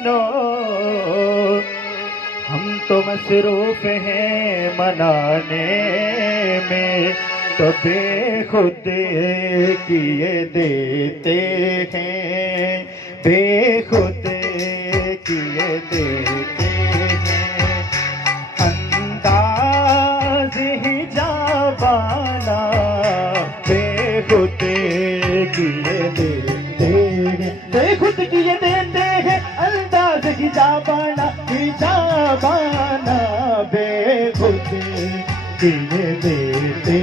मानो, हम तो मसरूफ हैं मनाने में, तो बेखुद किए देते हैं, बेखुद किए देते हैं। अंदाज ही जाबाना बेखुद किए देते हैं, बेखुद किए देते हैं। अंदाज ही जाबाना बेखुद किए देते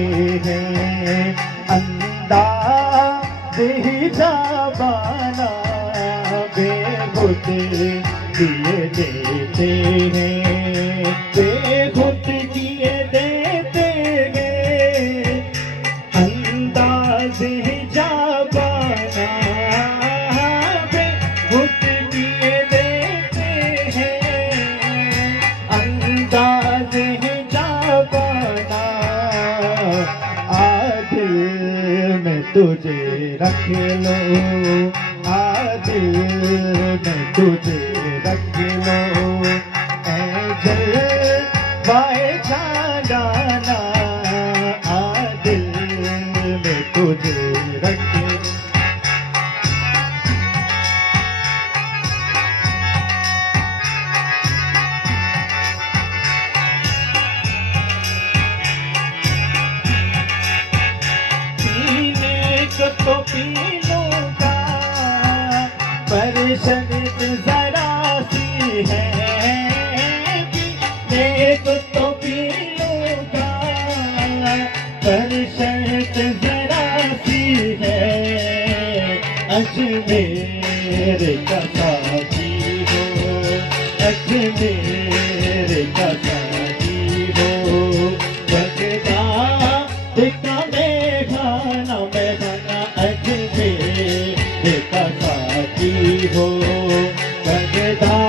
हैं। अंदाज ही जाबाना बेखुद किए देते हैं, बेखुद किए देते हैं। अंदाज ही जाबाना बेखुद किए देते हैं। अंदाज ही जाबाना दिल में तुझे रख लो, दिल में तुझे रख लो। ऐ जलवाए जाना दिल में तुझे रख लो। तो पी लूँगा पर शर्त जरा सी है, पीने को तो पी लूँगा पर शर्त जरा सी है। अजमेर का साथी हो, अजमेर का साथी हो। बगदाद का मेघाना मेघाना अजमेर का साथी हो। बगदाद